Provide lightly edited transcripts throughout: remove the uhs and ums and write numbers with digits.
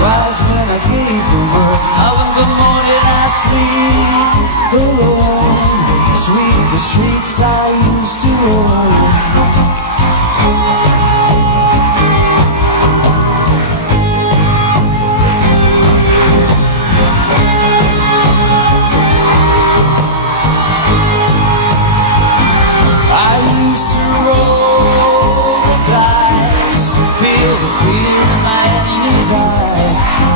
rise when I gave the word. Now in the morning I sleep alone. Sweep the streets I used to roam.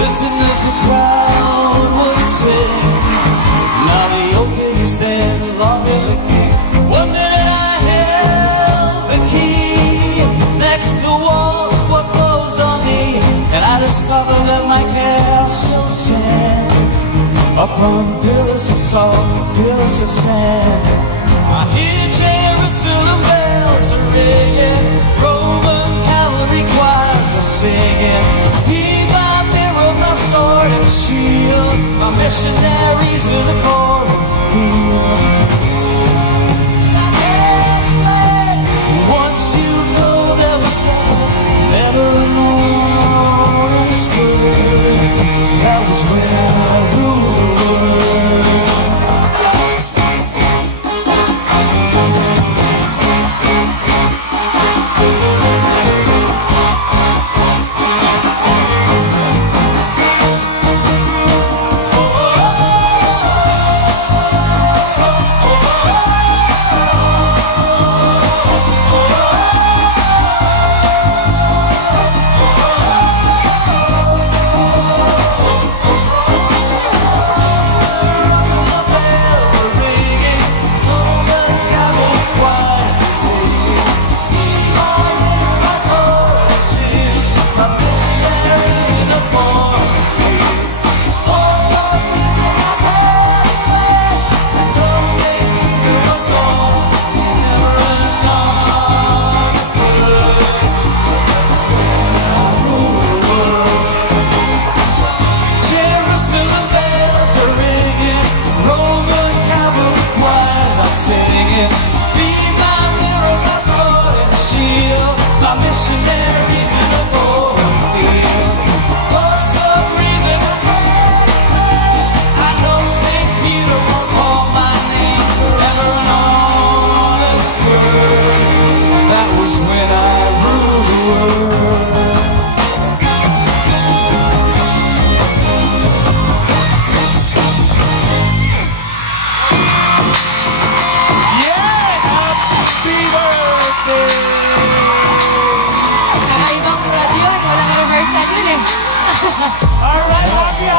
Listen as the crowd would sing. Now the old king is there, along with the king. One minute I held the key. Next the walls were closed on me, and I discovered that my castle stand upon pillars of salt, pillars of sand. I hear Jerusalem bells are ringing, Roman cavalry choirs are singing. My sword and shield, my missionaries in the cornfield. Once you know there was never an honest word. That was when I ruled the world.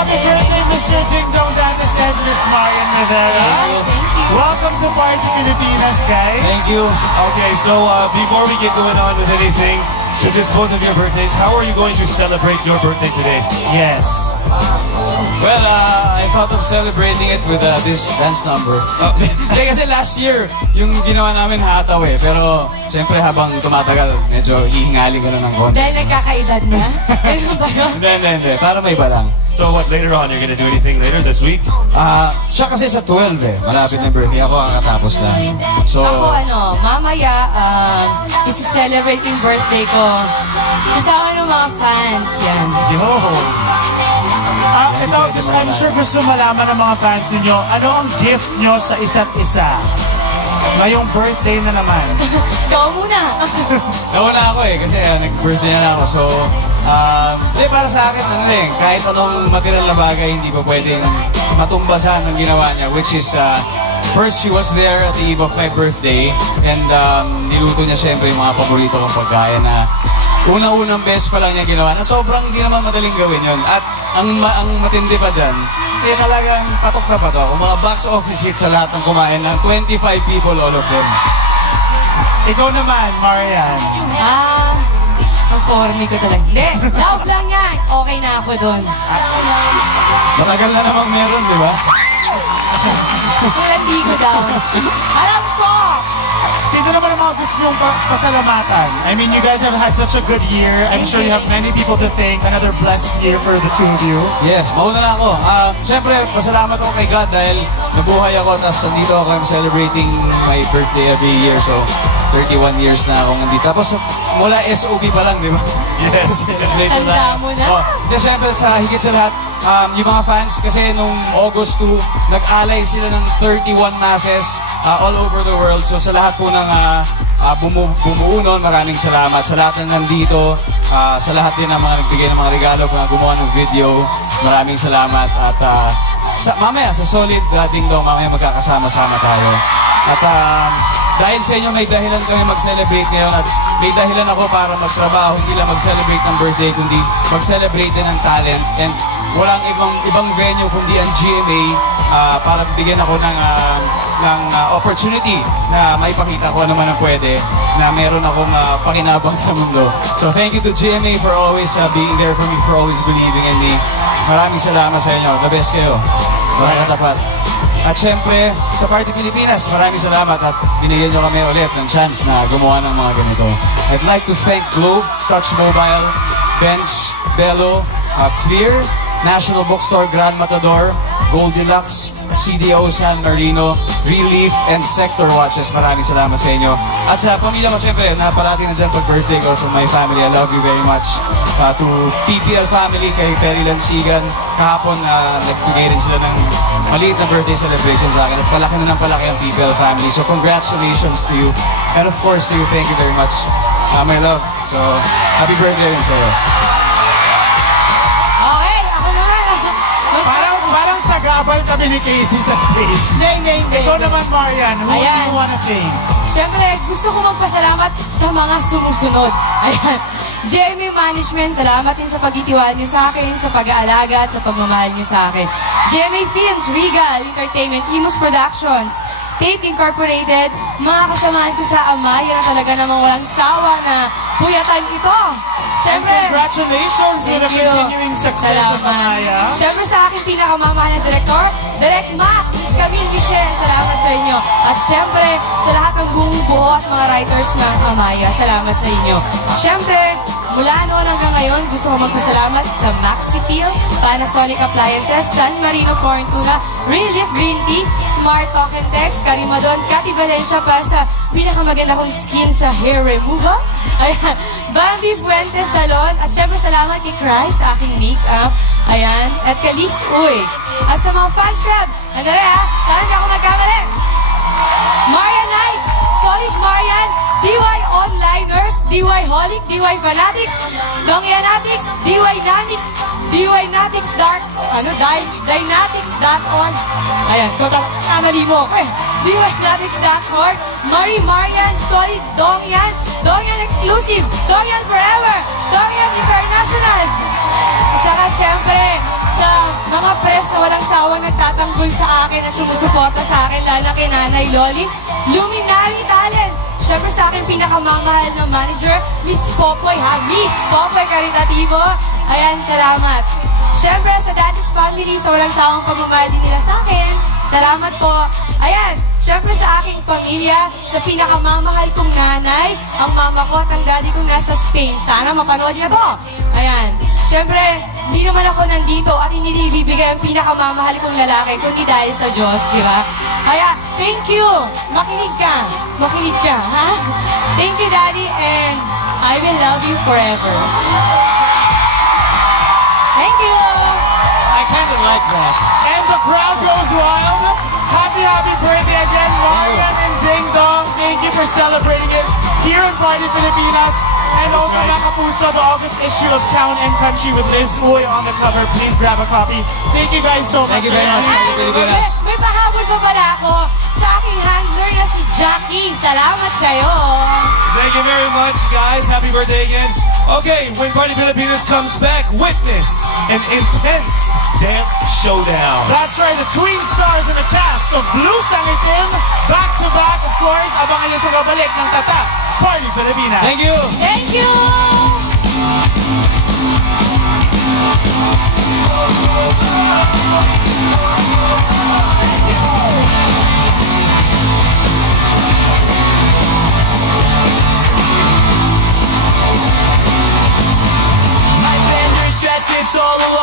Happy birthday, Mr. Ding Dong Dantes and Miss Marian Rivera. Yes, thank you. Welcome to Party Pilipinas, guys. Thank you. Okay, so before we get going on with anything, since it's both of your birthdays, how are you going to celebrate your birthday today? Yes. Well, I thought of celebrating it with this dance number. Kasi last year, yung ginawa namin hataw eh. Pero, siyempre habang tumatagal, medyo hihingali ka na ng konti. Dahil nagkakaedad na? Hindi. Para may iba lang. So what, later on, you're gonna do anything later this week? Siya kasi sa 12 eh. Malapit na birthday. Ako ang katapos lang. So, ako mamaya, isi-celebrate yung birthday ko. Kasama ng mga fans yan. Yo! Ito, I'm sure gusto malaman ng mga fans ninyo, ano ang gift nyo sa isa't isa? Ngayong birthday na naman. Ikaw muna. Nawala ako eh, kasi nag-birthday na ako. So, para sa akin, kahit anong material na bagay, hindi pa pwedeng matumbasan ang ginawa niya. Which is, first, she was there at the eve of my birthday. And niluto niya siyempre yung mga paborito kong pagkain na unang-unang best pa lang niya ginawa na sobrang hindi naman madaling gawin yun. At ang matindi pa dyan, talagang patok na patok. Kung mga box office hits sa lahat ng kumain lang, 25 people, all of them. Ikaw naman, Marian. Ang corny ko talaga. Hindi, love lang yan. Okay na ako doon. Matagal na namang meron, di ba? Hindi ko down. Alam ko! Sino naman ang mga gusto niyong pasalamatan? I mean, you guys have had such a good year. I'm sure you have many people to thank. Another blessed year for the two of you. Yes, mauna na ako. Siyempre, pasalamat ako kay God dahil nabuhay ako, tapos nandito ako. I'm celebrating my birthday every year. So, 31 years na akong nandito. Tapos, mula SOB pa lang, di ba? Yes. Tanda mo na. Siyempre, sa higit sa lahat, yung mga fans, kasi nung August 2, nag-alay sila ng 31 masses all over the world. So, sa lahat po ng bumuo nun, maraming salamat. Sa lahat na nandito, sa lahat din ng mga nagbigay ng mga regalo, mga gumawa ng video, maraming salamat. At mamaya, sa Solid Ding Dong, mamaya magkakasama-sama tayo. At dahil sa inyo, may dahilan kami mag-celebrate ngayon at may dahilan ako para magtrabaho, hindi lang mag-celebrate ng birthday, kundi mag-celebrate din ng talent. And walang ibang venue kundi ang GMA para bigyan ako ng opportunity na maipakita ko naman ang pwede na meron akong pakinabang sa mundo. So thank you to GMA for always being there for me, for always believing in me. Maraming salamat sa inyo. The best kayo. Mga katapat. At syempre, sa Party Pilipinas, maraming salamat at binigyan nyo kami ulit ng chance na gumawa ng mga ganito. I'd like to thank Globe, Touch Mobile, Bench, Bello, Clear, National Bookstore, Grand Matador, Goldilocks, CDO San Marino, Relief, and Sector Watches. Maraming salamat sa inyo. At sa pamilya ko, siyempre, na parati na dyan pag-birthday ko from my family. I love you very much. To PPL family, kay Perry Lansigan, kahapon nagbigay rin sila ng maliit na birthday celebration sa akin. At palaki na ng palaki ang PPL family. So congratulations to you. And of course to you, thank you very much. My love. So, happy birthday rin sa'yo. Parang sagabal kami ni Casey sa stage. Hindi. Ikaw naman, Marian, who do you wanna thank? Siyempre, gusto ko magpasalamat sa mga sumusunod. Ayan. GMA Management, salamat din sa pagtitiwala niyo sa akin, sa pag-aalaga at sa pagmamahal niyo sa akin. GMA Films, Regal, Entertainment, Imus Productions, Tape Incorporated, mga kasamahan ko sa Amaya na talaga namang walang sawa na puyatan ito. Siyempre, congratulations with the continuing success of Amaya. Siyempre sa aking pinakamamahal na direktor, Direk Mac, Miss Camille Michelle, salamat sa inyo. At siyempre, sa lahat ng bumubuo at mga writers ng Amaya, salamat sa inyo. Siyempre, mula noon hanggang ngayon, gusto ko magpasalamat sa Maxipil, Panasonic Appliances, San Marino Corntuna, Relief Green Tea, Smart Talk and Text, Karimadon, Cathy Valencia para sa pinakamaganda kong skin sa hair removal. Ayan, Bambi Fuentes Salon, at syempre salamat kay Christ, aking make-up. Ayan, at Kalis Uy. At sa mga fans club, nandari ha, saan ka ako magkamali? Marian Nights, Solid Marian, DY Onliners, DY Holic, DY Fanatics, Dongyanatics, DY Namics, DY Natics Dark, Dynatics.org. Ayan, kamali mo ako eh. DY Natics.org, Marie Marian, Solid Dongyan, Dongyan Exclusive, Dongyan Forever, Dongyan International. At saka syempre, sa mga press na walang sawang nagtatanggol sa akin at sumusuporta sa akin, lalo kay Nanay Loli, Luminary Talent. Siyempre sa akin pinakamamahal na manager, Miss Popoy ha, Miss Popoy Caritativo. Ayan, salamat. Siyempre sa Daddy's Family, sa walang sawang pagmamahal din nila sa akin, salamat po. Ayan, siyempre sa aking pamilya, sa pinakamamahal kong nanay, ang mama ko at ang daddy kong nasa Spain. Sana mapanood niyo to. Ayan, siyempre, hindi naman ako nandito at hindi ibibigay ang pinakamamahal kong lalaki kundi dahil sa Diyos, di ba? Kaya, thank you. Makinig ka, ha? Thank you, Daddy, and I will love you forever. Thank you. I kind of like that. And the crowd goes wild. Happy birthday again, Marian and Ding Dong. Thank you for celebrating it here in Party Pilipinas. And also, mga kapuso, the August issue of Town and Country with Liz Uy on the cover. Please grab a copy. Thank you guys so much. Thank you very much. May pahabol pa pala ako sa aking handler na si Jackie. Salamat sa'yo. Thank you very much, guys. Happy birthday again. Okay, when Party Pilipinas comes back, witness an intense dance showdown. That's right, the twin stars in the cast of Blue Sangitim, back to back, of course. Abangan niyo sa babalik ng Tatak Party Pilipinas. Thank you. Thank you. all along.